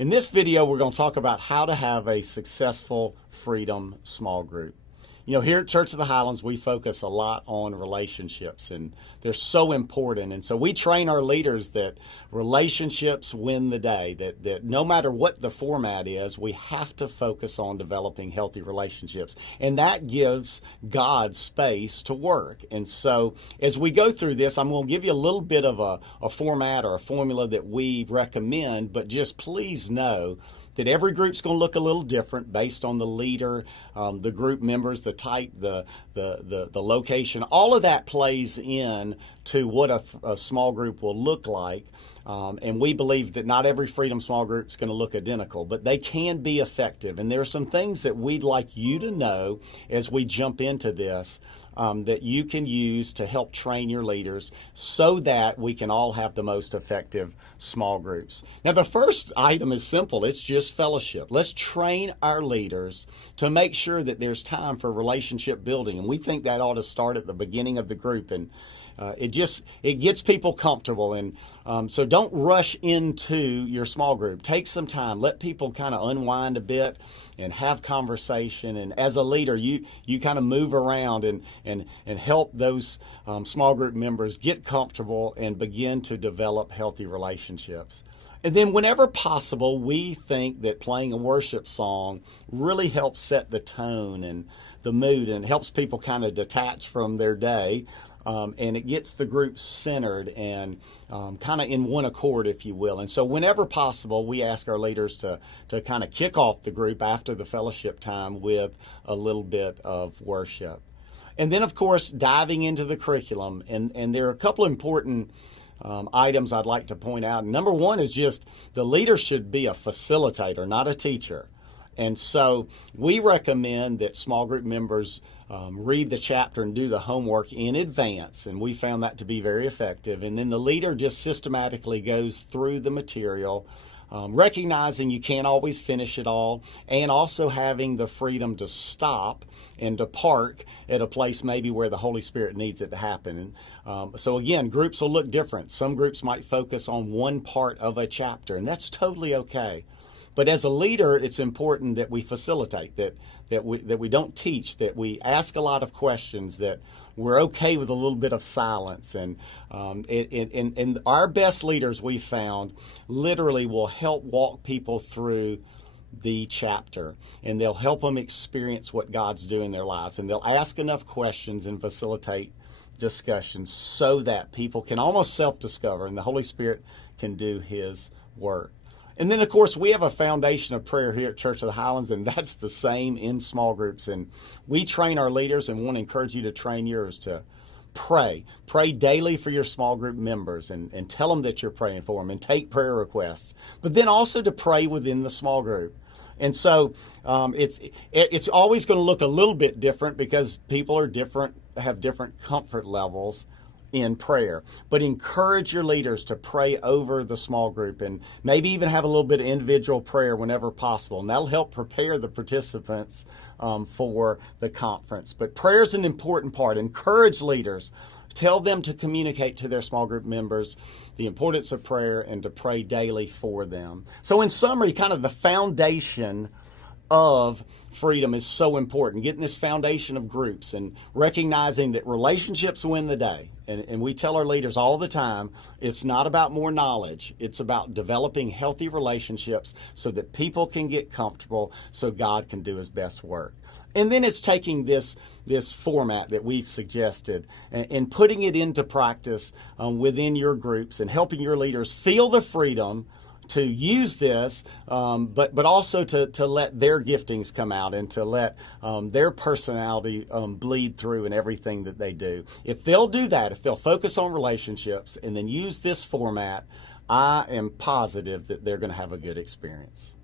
In this video, we're going to talk about how to have a successful freedom small group. You know, here at Church of the Highlands, we focus a lot on relationships, and they're so important. And so we train our leaders that relationships win the day, that no matter what the format is, we have to focus on developing healthy relationships. And that gives God space to work. And so as we go through this, I'm going to give you a little bit of a format or a formula that we recommend, but just please know that every group's going to look a little different based on the leader, the group members, the type, the location. All of that plays in to what a small group will look like. And we believe that not every freedom small group is going to look identical, but they can be effective. And there are some things that we'd like you to know as we jump into this that you can use to help train your leaders so that we can all have the most effective small groups. Now, the first item is simple. It's just fellowship. Let's train our leaders to make sure that there's time for relationship building. And we think that ought to start at the beginning of the group. And it gets people comfortable. And so don't rush into your small group. Take some time. Let people kind of unwind a bit and have conversation. And as a leader, you kind of move around and help those small group members get comfortable and begin to develop healthy relationships. And then whenever possible, we think that playing a worship song really helps set the tone and the mood and helps people kind of detach from their day. And it gets the group centered and kind of in one accord, if you will. And so whenever possible, we ask our leaders to kind of kick off the group after the fellowship time with a little bit of worship. And then, of course, diving into the curriculum. And there are a couple of important items I'd like to point out. Number one is just the leader should be a facilitator, not a teacher. And so we recommend that small group members read the chapter and do the homework in advance, and we found that to be very effective. And then the leader just systematically goes through the material, recognizing you can't always finish it all, and also having the freedom to stop and to park at a place maybe where the Holy Spirit needs it to happen. So again, groups will look different. Some groups might focus on one part of a chapter, and that's totally okay. But as a leader, it's important that we facilitate, that we don't teach, that we ask a lot of questions, that we're okay with a little bit of silence. And our best leaders, we found, literally will help walk people through the chapter, and they'll help them experience what God's doing in their lives. And they'll ask enough questions and facilitate discussions so that people can almost self-discover and the Holy Spirit can do His work. And then, of course, we have a foundation of prayer here at Church of the Highlands, and that's the same in small groups. And we train our leaders and want to encourage you to train yours to pray. Pray daily for your small group members and tell them that you're praying for them and take prayer requests. But then also to pray within the small group. And so it's always going to look a little bit different because people are different, have different comfort levels in prayer. But encourage your leaders to pray over the small group and maybe even have a little bit of individual prayer whenever possible. And that'll help prepare the participants for the conference. But prayer is an important part. Encourage leaders. Tell them to communicate to their small group members the importance of prayer and to pray daily for them. So in summary, kind of the foundation of freedom is so important. Getting this foundation of groups and recognizing that relationships win the day. And we tell our leaders all the time, it's not about more knowledge. It's about developing healthy relationships so that people can get comfortable so God can do His best work. And then it's taking this format that we've suggested and putting it into practice within your groups and helping your leaders feel the freedom to use this, but also to let their giftings come out and to let their personality bleed through in everything that they do. If they'll do that, if they'll focus on relationships and then use this format, I am positive that they're going to have a good experience.